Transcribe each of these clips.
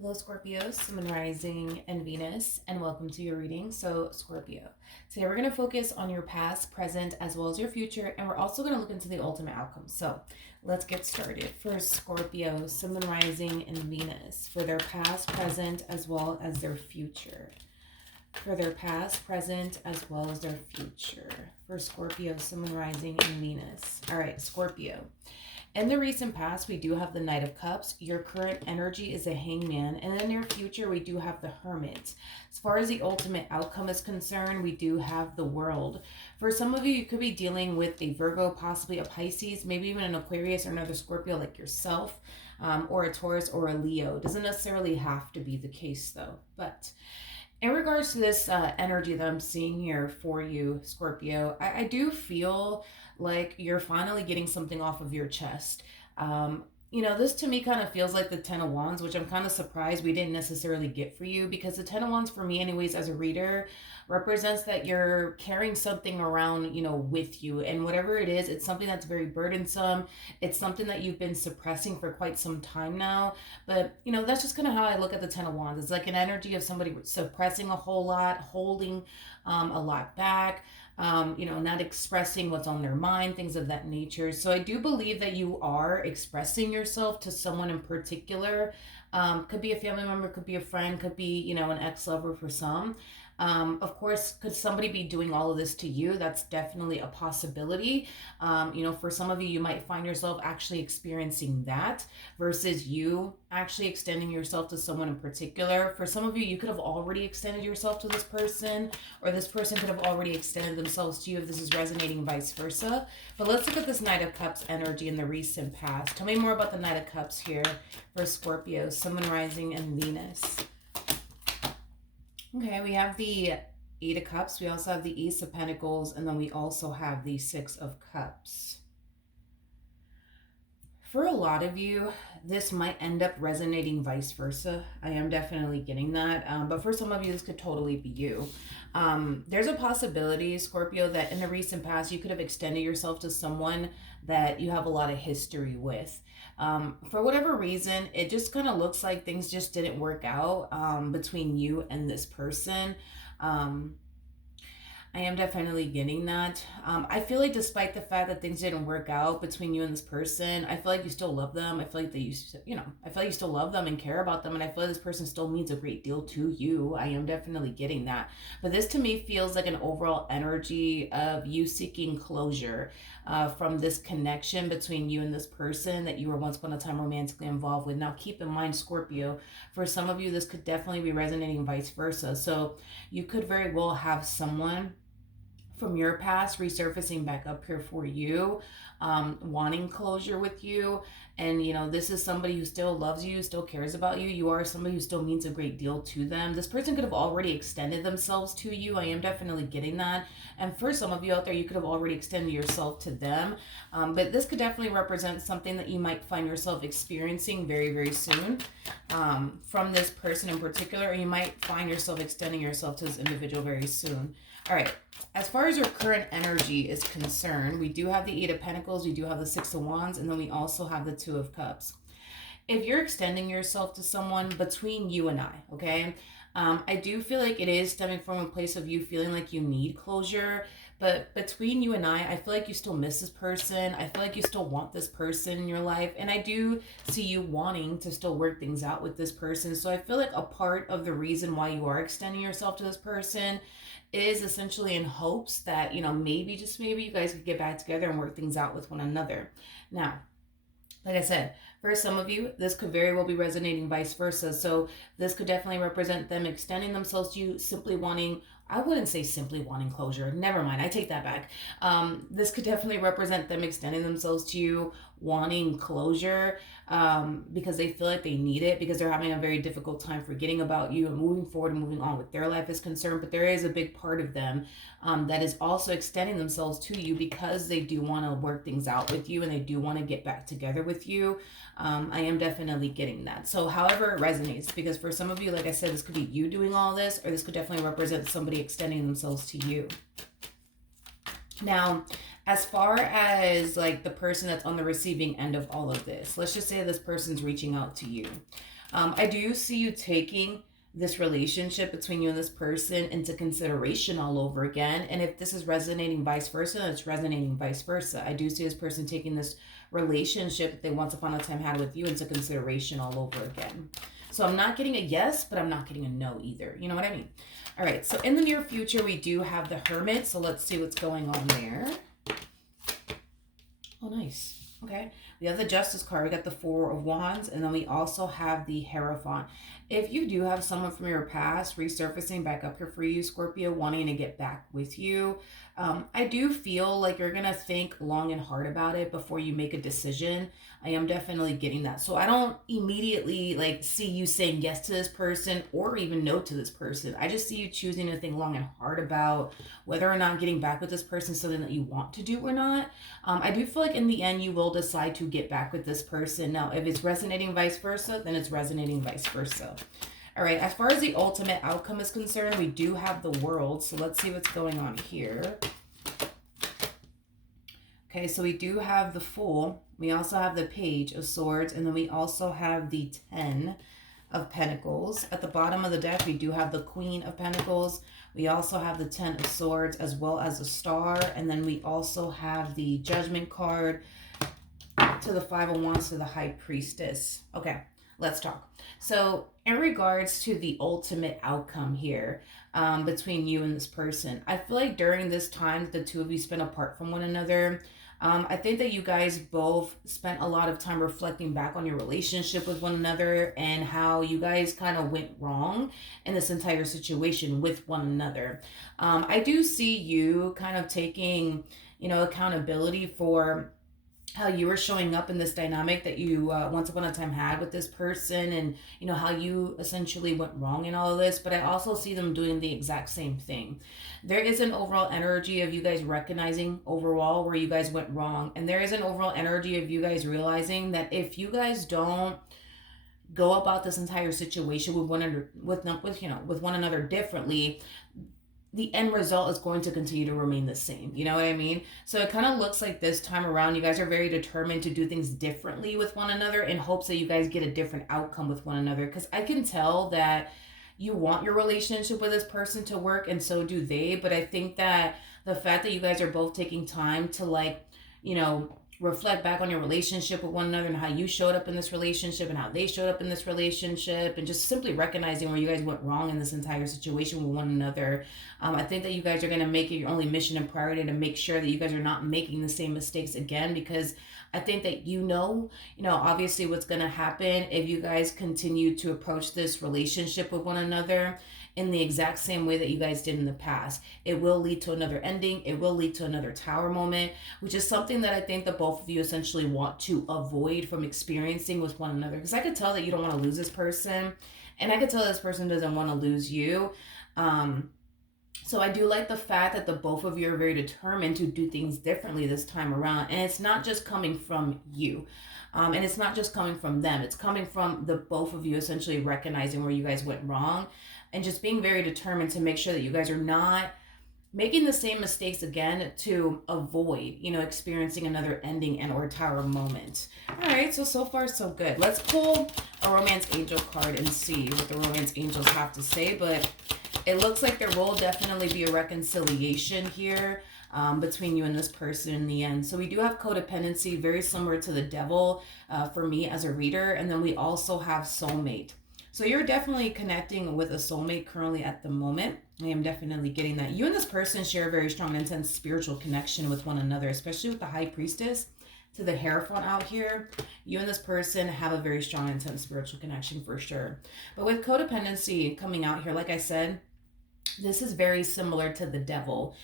Hello, Scorpio, Sun Rising, and Venus, and welcome to your reading. So, Scorpio, today we're going to focus on your past, present, as well as your future, and we're also going to look into the ultimate outcome. So, let's get started. For Scorpio, Sun Rising, and Venus, for their past, present, as well as their future. For their past, present, as well as their future. For Scorpio, Sun Rising, and Venus. All right, Scorpio. In the recent past, we do have the Knight of Cups. Your current energy is a Hangman. And in the near future, we do have the Hermit. As far as the ultimate outcome is concerned, we do have the World. For some of you, you could be dealing with a Virgo, possibly a Pisces, maybe even an Aquarius or another Scorpio like yourself, or a Taurus or a Leo. Doesn't necessarily have to be the case, though. But in regards to this energy that I'm seeing here for you, Scorpio, I do feel like you're finally getting something off of your chest. This to me kind of feels like the Ten of Wands, which I'm kind of surprised we didn't necessarily get for you, because the Ten of Wands for me, anyways, as a reader, represents that you're carrying something around, with you. And whatever it is, it's something that's very burdensome. It's something that you've been suppressing for quite some time now. But, that's just kind of how I look at the Ten of Wands. It's like an energy of somebody suppressing a whole lot, holding a lot back, not expressing what's on their mind, things of that nature. So I do believe that you are expressing yourself to someone in particular. Could be a family member, could be a friend, could be, an ex-lover for some. Of course, could somebody be doing all of this to you? That's definitely a possibility. For some of you, you might find yourself actually experiencing that versus you actually extending yourself to someone in particular. For some of you, you could have already extended yourself to this person, or this person could have already extended themselves to you if this is resonating, vice versa. But let's look at this Knight of Cups energy in the recent past. Tell me more about the Knight of Cups here for Scorpio, Sun, Rising, and Venus. Okay, we have the Eight of Cups. We also have the Ace of Pentacles. And then we also have the Six of Cups. For a lot of you, this might end up resonating vice versa. I am definitely getting that. But for some of you, this could totally be you. There's a possibility, Scorpio, that in the recent past, you could have extended yourself to someone that you have a lot of history with. For whatever reason, it just kind of looks like things just didn't work out between you and this person. I am definitely getting that. I feel like despite the fact that things didn't work out between you and this person, I feel like you still love them. I feel like I feel like you still love them and care about them. And I feel like this person still means a great deal to you. I am definitely getting that. But this to me feels like an overall energy of you seeking closure from this connection between you and this person that you were once upon a time romantically involved with. Now, keep in mind, Scorpio, for some of you, this could definitely be resonating vice versa. So you could very well have someone from your past resurfacing back up here for you, wanting closure with you. And this is somebody who still loves you, still cares about you. You are somebody who still means a great deal to them. This person could have already extended themselves to you. I am definitely getting that. And for some of you out there, you could have already extended yourself to them. But this could definitely represent something that you might find yourself experiencing very, very soon from this person in particular. Or you might find yourself extending yourself to this individual very soon. All right, as far as your current energy is concerned, we do have the Eight of Pentacles, we do have the Six of Wands, and then we also have the Two of Cups. If you're extending yourself to someone between you and I, okay, I do feel like it is stemming from a place of you feeling like you need closure. But between you and I feel like you still miss this person. I feel like you still want this person in your life. And I do see you wanting to still work things out with this person. So I feel like a part of the reason why you are extending yourself to this person is essentially in hopes that, maybe, just maybe, you guys could get back together and work things out with one another. Now, like I said, for some of you, this could very well be resonating vice versa. So this could definitely represent them extending themselves to you, simply wanting, I wouldn't say simply wanting closure. Never mind. I take that back. This could definitely represent them extending themselves to you, wanting closure, because they feel like they need it, because they're having a very difficult time forgetting about you and moving forward and moving on with their life is concerned. But there is a big part of them that is also extending themselves to you because they do want to work things out with you and they do want to get back together with you. I am definitely getting that. So however it resonates, because for some of you, like I said, this could be you doing all this, or this could definitely represent somebody extending themselves to you. Now, as far as like the person that's on the receiving end of all of this, let's just say this person's reaching out to you. I do see you taking this relationship between you and this person into consideration all over again. And if this is resonating vice versa, it's resonating vice versa. I do see this person taking this relationship that they once upon a time had with you into consideration all over again. So I'm not getting a yes, but I'm not getting a no either. You know what I mean? All right. So in the near future, we do have the Hermit. So let's see what's going on there. Oh, nice. Okay. We have the Justice card. We got the Four of Wands. And then we also have the Hierophant. If you do have someone from your past resurfacing back up here for you, Scorpio, wanting to get back with you, I do feel like you're going to think long and hard about it before you make a decision. I am definitely getting that. So I don't immediately like see you saying yes to this person or even no to this person. I just see you choosing to think long and hard about whether or not getting back with this person is something that you want to do or not. I do feel like in the end you will decide to get back with this person. Now, if it's resonating vice versa, then it's resonating vice versa. All right, as far as the ultimate outcome is concerned, we do have the World. So let's see what's going on here. Okay, so we do have the Fool. We also have the Page of Swords. And then we also have the 10 of Pentacles. At the bottom of the deck, we do have the Queen of Pentacles. We also have the 10 of Swords as well as the Star. And then we also have the Judgment card to the Five of Wands to the High Priestess. Okay, let's talk. So in regards to the ultimate outcome here between you and this person, I feel like during this time the two of you spent apart from one another, I think that you guys both spent a lot of time reflecting back on your relationship with one another and how you guys kind of went wrong in this entire situation with one another. I do see you kind of taking, accountability for how you were showing up in this dynamic that you once upon a time had with this person, and how you essentially went wrong in all of this. But I also see them doing the exact same thing. There is an overall energy of you guys recognizing overall where you guys went wrong, and there is an overall energy of you guys realizing that if you guys don't go about this entire situation with one another differently, the end result is going to continue to remain the same. You know what I mean? So it kind of looks like this time around, you guys are very determined to do things differently with one another in hopes that you guys get a different outcome with one another. Because I can tell that you want your relationship with this person to work, and so do they. But I think that the fact that you guys are both taking time to reflect back on your relationship with one another and how you showed up in this relationship and how they showed up in this relationship, and just simply recognizing where you guys went wrong in this entire situation with one another. I think that you guys are going to make it your only mission and priority to make sure that you guys are not making the same mistakes again, because I think that obviously what's going to happen if you guys continue to approach this relationship with one another in the exact same way that you guys did in the past. It will lead to another ending. It will lead to another tower moment, which is something that I think that both of you essentially want to avoid from experiencing with one another. Because I could tell that you don't want to lose this person, and I could tell this person doesn't want to lose you. So I do like the fact that the both of you are very determined to do things differently this time around. And it's not just coming from you. And it's not just coming from them. It's coming from the both of you essentially recognizing where you guys went wrong and just being very determined to make sure that you guys are not making the same mistakes again to avoid, experiencing another ending and or tower moment. All right, so far so good. Let's pull a romance angel card and see what the romance angels have to say. But it looks like there will definitely be a reconciliation here between you and this person in the end. So we do have codependency, very similar to the devil for me as a reader. And then we also have soulmate. So you're definitely connecting with a soulmate currently at the moment. I am definitely getting that. You and this person share a very strong and intense spiritual connection with one another, especially with the High Priestess to the Hierophant out here. You and this person have a very strong and intense spiritual connection for sure. But with codependency coming out here, like I said, this is very similar to the devil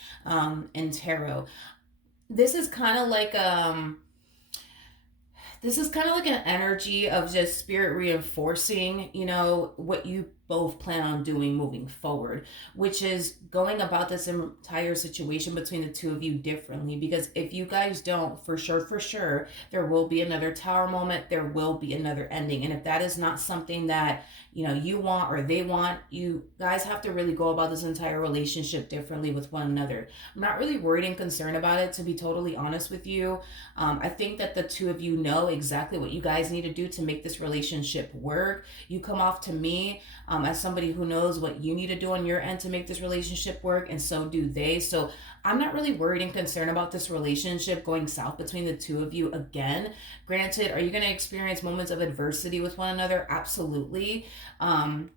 in tarot. This is kind of like an energy of just spirit reinforcing, what you both plan on doing moving forward, which is going about this entire situation between the two of you differently. Because if you guys don't, for sure, there will be another tower moment, there will be another ending. And if that is not something that, you know, you want or they want, you guys have to really go about this entire relationship differently with one another. I'm not really worried and concerned about it, to be totally honest with you. I think that the two of you know exactly what you guys need to do to make this relationship work. You come off to me as somebody who knows what you need to do on your end to make this relationship work, and so do they. So I'm not really worried and concerned about this relationship going south between the two of you again. Granted, are you going to experience moments of adversity with one another? Absolutely. Um,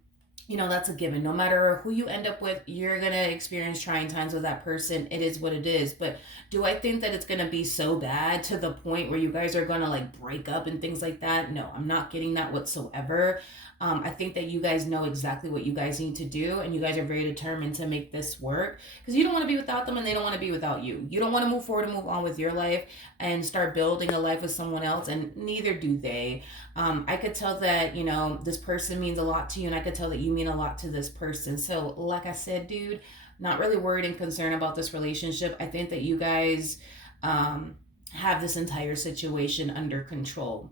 you know, that's a given. No matter who you end up with, you're going to experience trying times with that person. It is what it is. But do I think that it's going to be so bad to the point where you guys are going to like break up and things like that? No, I'm not getting that whatsoever. I think that you guys know exactly what you guys need to do, and you guys are very determined to make this work, because you don't want to be without them and they don't want to be without you. You don't want to move forward and move on with your life and start building a life with someone else, and neither do they. I could tell that, you know, this person means a lot to you, and I could tell that you mean a lot to this person. So, like I said, dude, not really worried and concerned about this relationship. I think that you guys have this entire situation under control.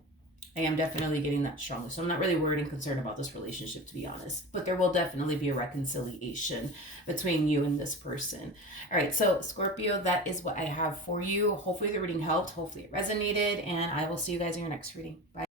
I am definitely getting that strongly. So I'm not really worried and concerned about this relationship, to be honest. But there will definitely be a reconciliation between you and this person. All right, so Scorpio, that is what I have for you. Hopefully the reading helped. Hopefully it resonated. And I will see you guys in your next reading. Bye.